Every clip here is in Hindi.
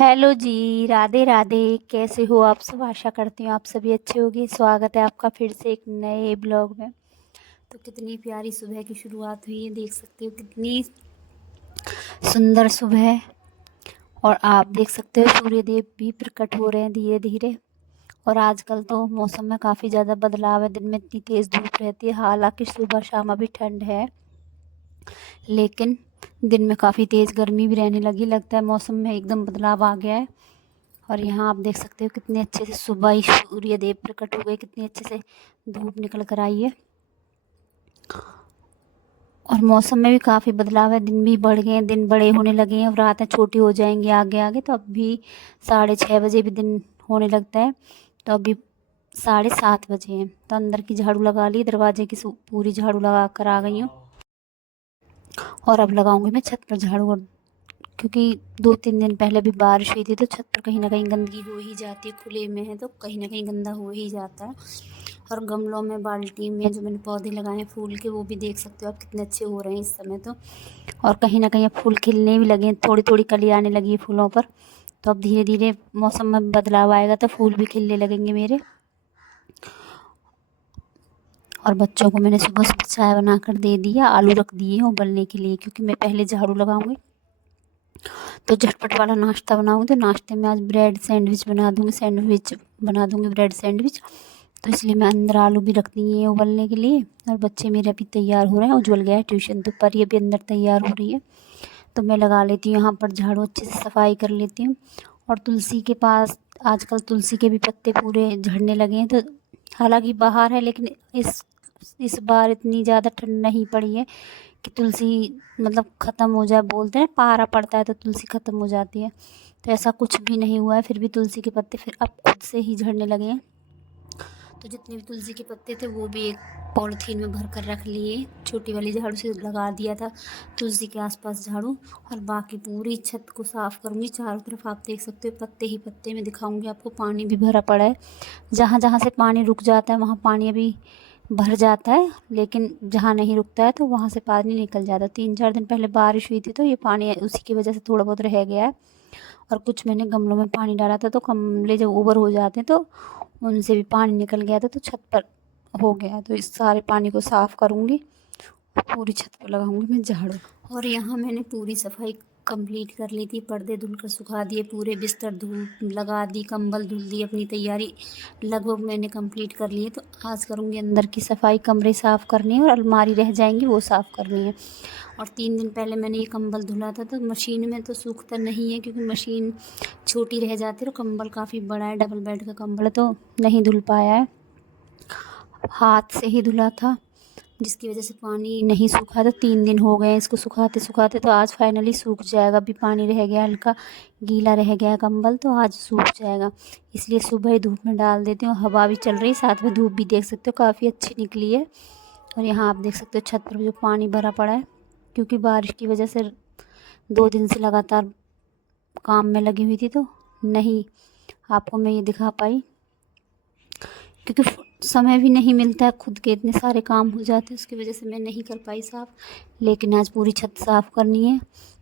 हेलो जी, राधे राधे। कैसे हो आप सब? आशा करती हूँ आप सभी अच्छे होंगे। स्वागत है आपका फिर से एक नए ब्लॉग में। तो कितनी प्यारी सुबह की शुरुआत हुई है, देख सकते हो कितनी सुंदर सुबह है। और आप देख सकते हो सूर्यदेव भी प्रकट हो रहे हैं धीरे धीरे। और आजकल तो मौसम में काफ़ी ज़्यादा बदलाव है, दिन में इतनी तेज़ धूप रहती है, हालांकि सुबह शाम अभी ठंड है, लेकिन दिन में काफ़ी तेज़ गर्मी भी रहने लगी। लगता है मौसम में एकदम बदलाव आ गया है। और यहाँ आप देख सकते हो कितने अच्छे से सुबह ही सूर्य देव प्रकट हो गए, कितने अच्छे से धूप निकल कर आई है। और मौसम में भी काफ़ी बदलाव है, दिन भी बढ़ गए हैं, दिन बड़े होने लगे हैं, और रातें छोटी हो जाएंगी आगे आगे। तो अभी 6:30 बजे भी दिन होने लगता है। तो अभी 7:30 बजे हैं। तो अंदर की झाड़ू लगा ली, दरवाजे की पूरी झाड़ू लगा कर आ गई हूँ। और अब लगाऊंगी मैं छत पर झाड़ू। क्योंकि 2-3 दिन पहले भी बारिश हुई थी, तो छत पर कहीं ना कहीं गंदगी हो ही जाती है, खुले में है तो कहीं ना कहीं गंदा हो ही जाता है। और गमलों में, बाल्टी में जो मैंने पौधे लगाए हैं फूल के, वो भी देख सकते हो आप कितने अच्छे हो रहे हैं इस समय तो। और कहीं ना कहीं अब फूल खिलने भी लगे हैं, थोड़ी थोड़ी कली आने लगी है फूलों पर। तो अब धीरे धीरे मौसम में बदलाव आएगा तो फूल भी खिलने लगेंगे मेरे। और बच्चों को मैंने सुबह सुबह चाय बना कर दे दिया, आलू रख दिए उबलने के लिए, क्योंकि मैं पहले झाड़ू लगाऊंगी तो झटपट वाला नाश्ता बनाऊंगी। तो नाश्ते में आज ब्रेड सैंडविच बना दूंगी, ब्रेड सैंडविच। तो इसलिए मैं अंदर आलू भी रख दिए हैं उबलने के लिए। और बच्चे मेरे अभी तैयार हो रहे हैं, उज्जवल गया है ट्यूशन, तो पर ये भी अंदर तैयार हो रही है। तो मैं लगा लेती हूँ यहाँ पर झाड़ू, अच्छे से सफाई कर लेती हूँ। और तुलसी के पास आजकल तुलसी के भी पत्ते पूरे झड़ने लगे हैं। तो हालांकि बाहर है, लेकिन इस बार इतनी ज़्यादा ठंड नहीं पड़ी है कि तुलसी मतलब ख़त्म हो जाए। बोलते हैं पारा पड़ता है तो तुलसी ख़त्म हो जाती है, तो ऐसा कुछ भी नहीं हुआ है। फिर भी तुलसी के पत्ते फिर अब खुद से ही झड़ने लगे हैं। तो जितने भी तुलसी के पत्ते थे वो भी एक पॉलीथीन में भर कर रख लिए, छोटी वाली झाड़ू से लगा दिया था तुलसी के आसपास झाड़ू। और बाकी पूरी छत को साफ़ करूँगी, चारों तरफ आप देख सकते हो पत्ते ही पत्ते में दिखाऊंगी आपको। पानी भी भरा पड़ा है, जहाँ जहाँ से पानी रुक जाता है वहाँ पानी अभी भर जाता है, लेकिन जहाँ नहीं रुकता है तो वहाँ से पानी निकल जाता है। 3-4 दिन पहले बारिश हुई थी तो ये पानी उसी की वजह से थोड़ा बहुत रह गया है। और कुछ मैंने गमलों में पानी डाला था, तो गमले जब ओवर हो जाते हैं तो उनसे भी पानी निकल गया था, तो छत पर हो गया। तो इस सारे पानी को साफ़ करूँगी, पूरी छत पर लगाऊंगी मैं झाड़ू। और यहाँ मैंने पूरी सफाई कंप्लीट कर ली थी, पर्दे धुल कर सुखा दिए, पूरे बिस्तर धूल लगा दी, कंबल धुल दिए, अपनी तैयारी लगभग मैंने कंप्लीट कर ली है। तो आज करूँगी अंदर की सफाई, कमरे साफ़ करनी है और अलमारी रह जाएंगी वो साफ़ करनी है। और 3 दिन पहले मैंने ये कंबल धुला था, तो मशीन में तो सूखता नहीं है क्योंकि मशीन छोटी रह जाती है, और कंबल काफ़ी बड़ा है, डबल बेड का कंबल है, तो नहीं धुल पाया है। हाथ से ही धुला था, जिसकी वजह से पानी नहीं सूखा। तो 3 दिन हो गए इसको सुखाते सुखाते, तो आज फाइनली सूख जाएगा। अभी पानी रह गया, हल्का गीला रह गया है कंबल, तो आज सूख जाएगा। इसलिए सुबह ही धूप में डाल देती हूँ। हवा भी चल रही, साथ में धूप भी देख सकते हो काफ़ी अच्छी निकली है। और यहाँ आप देख सकते हो छत पर जो पानी भरा पड़ा है, क्योंकि बारिश की वजह से 2 दिन से लगातार काम में लगी हुई थी, तो नहीं आपको मैं ये दिखा पाई, क्योंकि समय भी नहीं मिलता है, खुद के इतने सारे काम हो जाते हैं, उसकी वजह से मैं नहीं कर पाई साफ़। लेकिन आज पूरी छत साफ़ करनी है।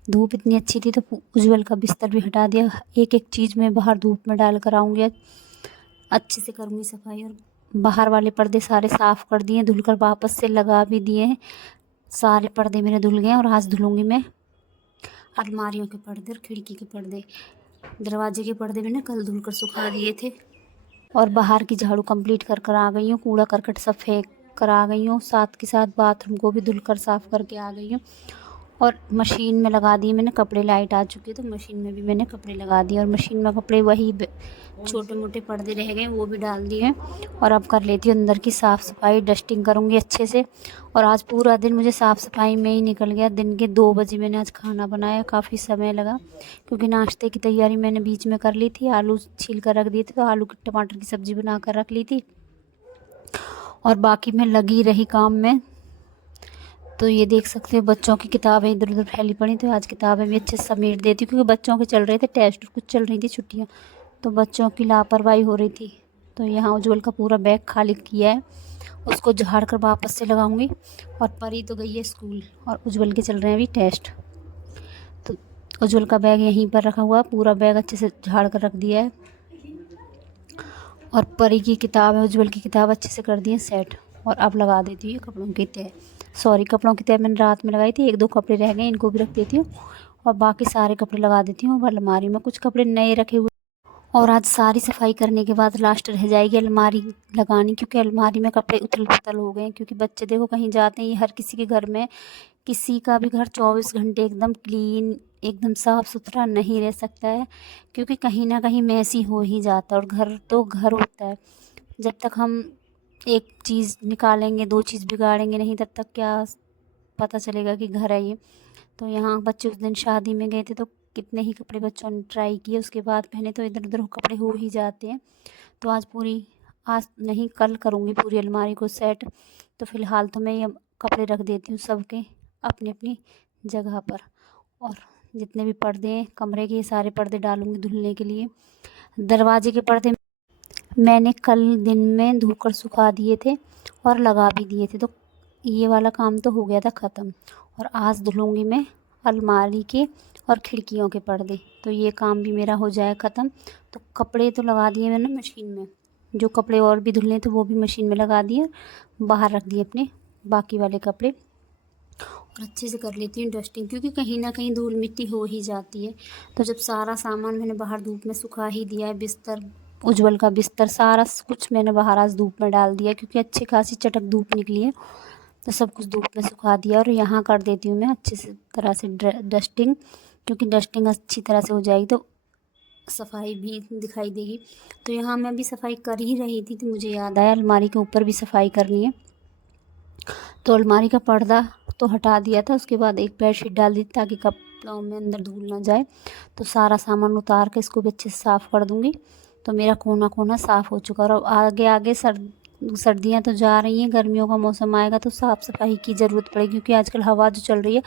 धूप इतनी अच्छी थी तो उज्जवल का बिस्तर भी हटा दिया, एक एक चीज़ मैं बाहर धूप में डाल कर आऊँगी, अच्छे से करूँगी सफाई। और बाहर वाले पर्दे सारे साफ़ कर दिए, धुलकर वापस से लगा भी दिए हैं। सारे पर्दे मेरे धुल गए हैं। और आज धुलूँगी मैं अलमारियों के पर्दे और खिड़की के पर्दे। दरवाजे के पर्दे मैंने कल धुल कर सुखा दिए थे। और बाहर की झाड़ू कंप्लीट कर कर आ गई हूँ, कूड़ा करकट सब फेंक कर आ गई हूँ, साथ के साथ बाथरूम को भी धुलकर साफ़ करके आ गई हूँ। और मशीन में लगा दी मैंने कपड़े, लाइट आ चुकी है तो मशीन में भी मैंने कपड़े लगा दिए। और मशीन में कपड़े वही छोटे मोटे पर्दे रह गए वो भी डाल दिए हैं। और अब कर लेती हूँ अंदर की साफ़ सफाई, डस्टिंग करूँगी अच्छे से। और आज पूरा दिन मुझे साफ़ सफाई में ही निकल गया। दिन के 2 बजे मैंने आज खाना बनाया, काफ़ी समय लगा, क्योंकि नाश्ते की तैयारी मैंने बीच में कर ली थी, आलू छील कर रख दिए थे, तो आलू की टमाटर की सब्ज़ी बना कर रख ली थी। और बाकी मैं लगी रही काम में। तो ये देख सकते हो बच्चों की किताबें इधर उधर फैली पड़ी, तो आज किताबें भी अच्छे से समेट देती हूँ, क्योंकि बच्चों के चल रहे थे टेस्ट, कुछ चल रही थी छुट्टियाँ, तो बच्चों की लापरवाही हो रही थी। तो यहाँ उज्जवल का पूरा बैग खाली किया है, उसको झाड़ कर वापस से लगाऊंगी। और परी तो गई है स्कूल और उज्जवल के चल रहे हैं अभी टेस्ट। तो उज्ज्वल का बैग यहीं पर रखा हुआ, पूरा बैग अच्छे से झाड़ कर रख दिया है। और परी की किताब है, उज्ज्वल की किताब अच्छे से कर दी है सेट। और अब लगा देती हूँ कपड़ों की तह। सॉरी, कपड़ों की तह मैंने रात में लगाई थी, 1-2 कपड़े रह गए, इनको भी रख देती हूँ। और बाकी सारे कपड़े लगा देती हूँ। अब अलमारी में कुछ कपड़े नए रखे हुए, और आज सारी सफाई करने के बाद लास्ट रह जाएगी अलमारी लगानी, क्योंकि अलमारी में कपड़े उथल पुथल हो गए हैं। क्योंकि बच्चे देखो कहीं जाते हैं, ये हर किसी के घर में, किसी का भी घर 24 घंटे एकदम क्लीन, एकदम साफ़ सुथरा नहीं रह सकता है, क्योंकि कहीं ना कहीं मैसी हो ही जाता है। और घर तो घर होता है, जब तक हम एक चीज़ निकालेंगे, 2 चीज़ बिगाड़ेंगे नहीं, तब तक क्या पता चलेगा कि घर है ये। तो यहाँ बच्चे उस दिन शादी में गए थे, तो कितने ही कपड़े बच्चों ने ट्राई किए, उसके बाद पहने तो इधर उधर कपड़े हो ही जाते हैं। तो आज नहीं, कल करूँगी पूरी अलमारी को सेट। तो फ़िलहाल तो मैं ये कपड़े रख देती हूँ सबके अपनी अपनी जगह पर। और जितने भी पर्दे हैं कमरे के, ये सारे पर्दे डालूँगी धुलने के लिए। दरवाजे के पर्दे मैंने कल दिन में धोकर सुखा दिए थे और लगा भी दिए थे, तो ये वाला काम तो हो गया था ख़त्म। और आज धुलूँगी मैं अलमारी के और खिड़कियों के पर्दे, तो ये काम भी मेरा हो जाए ख़त्म। तो कपड़े तो लगा दिए मैंने मशीन में, जो कपड़े और भी धुलने थे वो भी मशीन में लगा दिए, बाहर रख दिए अपने बाकी वाले कपड़े। और अच्छे से कर लेती हूँ डस्टिंग, क्योंकि कहीं ना कहीं धूल मिट्टी हो ही जाती है। तो जब सारा सामान मैंने बाहर धूप में सुखा ही दिया है, बिस्तर, उज्ज्वल का बिस्तर, सारा कुछ मैंने बाहर आज धूप में डाल दिया, क्योंकि अच्छी खासी चटक धूप निकली है, तो सब कुछ धूप में सुखा दिया। और यहाँ कर देती हूँ मैं अच्छे से तरह से डस्टिंग, क्योंकि डस्टिंग अच्छी तरह से हो जाएगी तो सफाई भी दिखाई देगी। तो यहाँ मैं भी सफाई कर ही रही थी, तो मुझे याद आया अलमारी के ऊपर भी सफाई करनी है। तो अलमारी का पर्दा तो हटा दिया था, उसके बाद एक बेडशीट डाल दी ताकि कपड़ों में अंदर धूल ना जाए। तो सारा सामान उतार के इसको भी अच्छे से साफ़ कर दूँगी। तो मेरा कोना कोना साफ़ हो चुका है। और आगे आगे सर्दियाँ तो जा रही हैं, गर्मियों का मौसम आएगा तो साफ़ सफाई की ज़रूरत पड़ेगी, क्योंकि आजकल हवा जो चल रही है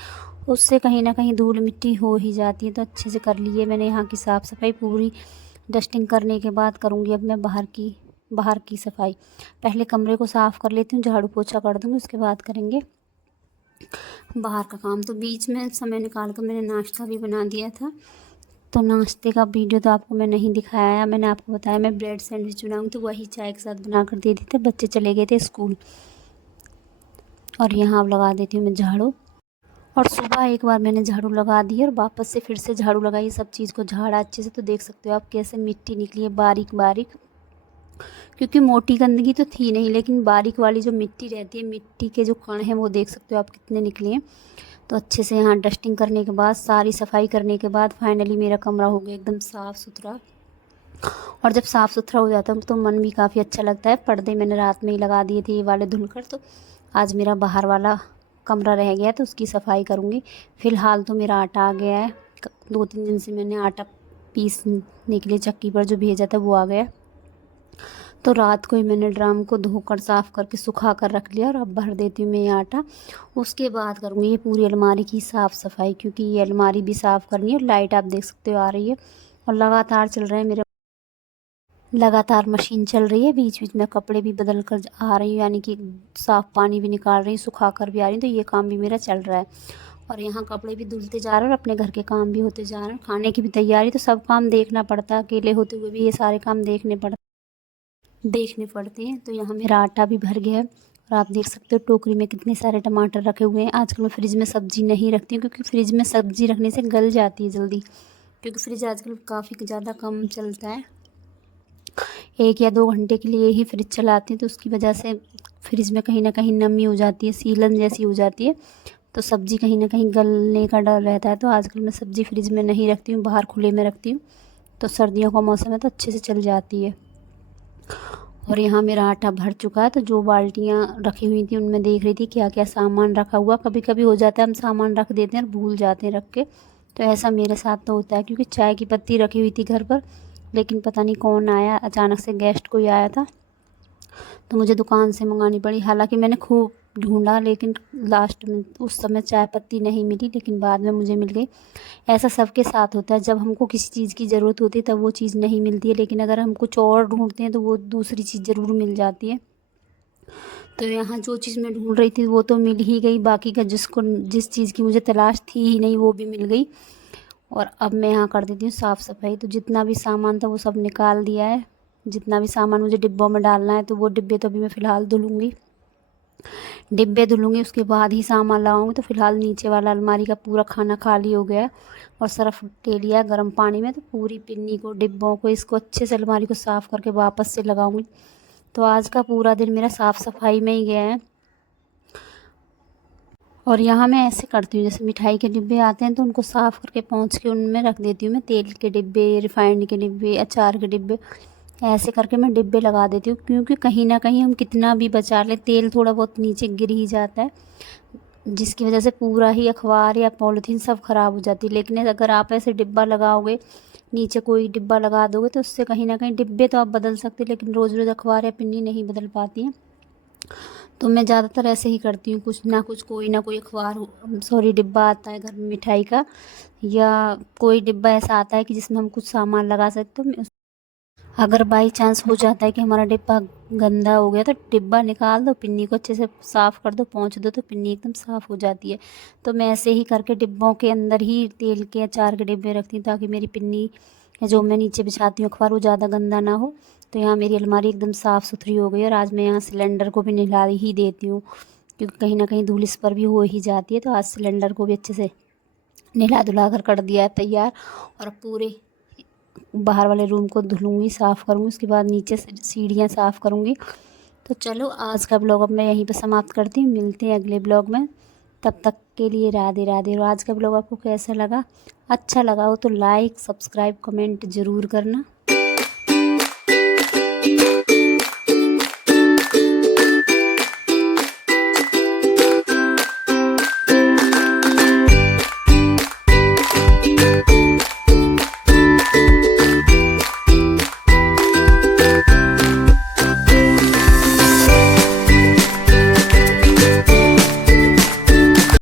उससे कहीं ना कहीं धूल मिट्टी हो ही जाती है। तो अच्छे से कर लिए मैंने यहाँ की साफ़ सफाई पूरी। डस्टिंग करने के बाद करूँगी अब मैं बाहर की सफाई। पहले कमरे को साफ़ कर लेती हूँ, झाड़ू पोछा कर दूँगी, उसके बाद करेंगे बाहर का काम। तो बीच में समय निकाल कर मैंने नाश्ता भी बना दिया था। तो नाश्ते का वीडियो तो आपको मैं नहीं दिखाया, मैंने आपको बताया मैं ब्रेड सैंडविच बनाऊँगी, तो वही चाय के साथ बना कर दे दी थी, बच्चे चले गए थे स्कूल। और यहाँ अब लगा देती हूँ मैं झाड़ू। और सुबह एक बार मैंने झाड़ू लगा दी और वापस से फिर से झाड़ू लगाई, सब चीज़ को झाड़ा अच्छे से। तो देख सकते हो आप कैसे मिट्टी निकली है बारीक बारीक, क्योंकि मोटी गंदगी तो थी नहीं, लेकिन बारीक वाली जो मिट्टी रहती है, मिट्टी के जो कण हैं वो देख सकते हो आप कितने निकले हैं। तो अच्छे से यहाँ डस्टिंग करने के बाद, सारी सफाई करने के बाद फाइनली मेरा कमरा हो गया एकदम साफ़ सुथरा। और जब साफ़ सुथरा हो जाता है तो मन भी काफ़ी अच्छा लगता है। पर्दे मैंने रात में ही लगा दिए थे ये वाले धुलकर, तो आज मेरा बाहर वाला कमरा रह गया तो उसकी सफाई करूँगी। फ़िलहाल तो मेरा आटा आ गया है, 2-3 दिन से मैंने आटा पीसने के लिए चक्की पर जो भेजा था वो आ गया। तो रात को ही मैंने ड्रम को धोकर साफ़ करके सुखा कर रख लिया, और अब भर देती हूँ मैं ये आटा। उसके बाद करूँगी ये पूरी अलमारी की साफ़ सफाई, क्योंकि ये अलमारी भी साफ़ करनी है। और लाइट आप देख सकते हो आ रही है, और लगातार चल रहे हैं मेरे, लगातार मशीन चल रही है। बीच बीच में कपड़े भी बदल कर आ रही हूँ, यानी कि साफ़ पानी भी निकाल रही हूँ, सुखा कर भी आ रही हूँ। तो ये काम भी मेरा चल रहा है, और यहाँ कपड़े भी धुलते जा रहे हैं और अपने घर के काम भी होते जा रहे हैं। खाने की भी तैयारी, तो सब काम देखना पड़ता है, अकेले होते हुए भी ये सारे काम देखने पड़ते हैं। तो यहाँ मेरा आटा भी भर गया है, और आप देख सकते हो टोकरी में कितने सारे टमाटर रखे हुए हैं। आजकल मैं फ्रिज में सब्ज़ी नहीं रखती हूँ, क्योंकि फ्रिज में सब्ज़ी रखने से गल जाती है जल्दी, क्योंकि फ्रिज आजकल काफ़ी ज़्यादा कम चलता है, 1 या 2 घंटे के लिए ही फ्रिज चलाती हूँ। तो उसकी वजह से फ्रिज में कहीं ना कहीं नमी हो जाती है, सीलन जैसी हो जाती है, तो सब्ज़ी कहीं ना कहीं गलने का डर रहता है। तो आजकल मैं सब्ज़ी फ्रिज में नहीं रखती हूँ, बाहर खुले में रखती हूँ। तो सर्दियों का मौसम है तो अच्छे से चल जाती है। और यहाँ मेरा आटा भर चुका है। तो जो बाल्टियाँ रखी हुई थी उनमें देख रही थी क्या क्या सामान रखा हुआ। कभी कभी हो जाता है हम सामान रख देते हैं और भूल जाते हैं रख के, तो ऐसा मेरे साथ तो होता है। क्योंकि चाय की पत्ती रखी हुई थी घर पर, लेकिन पता नहीं कौन आया, अचानक से गेस्ट कोई आया था, तो मुझे दुकान से मंगानी पड़ी। हालांकि मैंने खूब ढूंढा, लेकिन लास्ट में उस समय चाय पत्ती नहीं मिली, लेकिन बाद में मुझे मिल गई। ऐसा सबके साथ होता है, जब हमको किसी चीज़ की ज़रूरत होती है तब वो चीज़ नहीं मिलती है, लेकिन अगर हम कुछ और ढूंढते हैं तो वो दूसरी चीज़ ज़रूर मिल जाती है। तो यहाँ जो चीज़ मैं ढूंढ रही थी वो तो मिल ही गई, बाकी का जिस चीज़ की मुझे तलाश थी ही नहीं वो भी मिल गई। और अब मैं यहाँ कर देती हूँ साफ़ सफाई। तो जितना भी सामान था वो सब निकाल दिया है। जितना भी सामान मुझे डिब्बों में डालना है तो वो डिब्बे तो अभी मैं फ़िलहाल धुलूँगी। डिब्बे धुलूँगी उसके बाद ही सामान लगाऊंगी। तो फ़िलहाल नीचे वाला अलमारी का पूरा खाना खाली हो गया है और सरफ ले लिया है गर्म पानी में। तो पूरी पिन्नी को, डिब्बों को, इसको अच्छे से अलमारी को साफ़ करके वापस से लगाऊंगी। तो आज का पूरा दिन मेरा साफ़ सफाई में ही गया है। और यहाँ मैं ऐसे करती हूँ, जैसे मिठाई के डिब्बे आते हैं तो उनको साफ़ करके पोंछ के उनमें रख देती हूँ मैं। तेल के डिब्बे, रिफाइंड के डिब्बे, अचार के डिब्बे, ऐसे करके मैं डिब्बे लगा देती हूँ। क्योंकि कहीं ना कहीं हम कितना भी बचा लें, तेल थोड़ा बहुत नीचे गिर ही जाता है, जिसकी वजह से पूरा ही अखबार या पॉलीथीन सब ख़राब हो जाती है। लेकिन अगर आप ऐसे डिब्बा लगाओगे, नीचे कोई डिब्बा लगा दोगे, तो उससे कहीं ना कहीं, डिब्बे तो आप बदल सकते, लेकिन रोज़ रोज़ अखबार या पिन्नी नहीं बदल पाती हैं। तो मैं ज़्यादातर ऐसे ही करती हूँ। कुछ ना कुछ, कोई ना कोई अखबार, सॉरी, डिब्बा आता है घर में मिठाई का, या कोई डिब्बा ऐसा आता है कि जिसमें हम कुछ सामान लगा सकते हो। अगर बाई चांस हो जाता है कि हमारा डिब्बा गंदा हो गया, तो डिब्बा निकाल दो, पिन्नी को अच्छे से साफ़ कर दो, पोंछ दो, तो पिन्नी एकदम साफ़ हो जाती है। तो मैं ऐसे ही करके डिब्बों के अंदर ही तेल के, अचार के डिब्बे रखती हूँ, ताकि मेरी पिन्नी जो मैं नीचे बिछाती हूँ अखबार, वो ज़्यादा गंदा ना हो। तो यहाँ मेरी अलमारी एकदम साफ़ सुथरी हो गई। और आज मैं यहाँ सिलेंडर को भी नहला ही देती हूँ, क्योंकि कहीं ना कहीं धूल इस पर भी हो ही जाती है। तो आज सिलेंडर को भी अच्छे से नहला धुला कर दिया है तैयार। और अब पूरे बाहर वाले रूम को धुलूँगी, साफ़ करूँगी, उसके बाद नीचे से सीढ़ियाँ साफ़ करूँगी। तो चलो, आज का ब्लॉग अब मैं यहीं पर समाप्त करती हूँ। मिलते हैं अगले ब्लॉग में, तब तक के लिए राधे राधे। और आज का ब्लॉग आपको कैसा लगा? अच्छा लगा हो तो लाइक, सब्सक्राइब, कमेंट ज़रूर करना।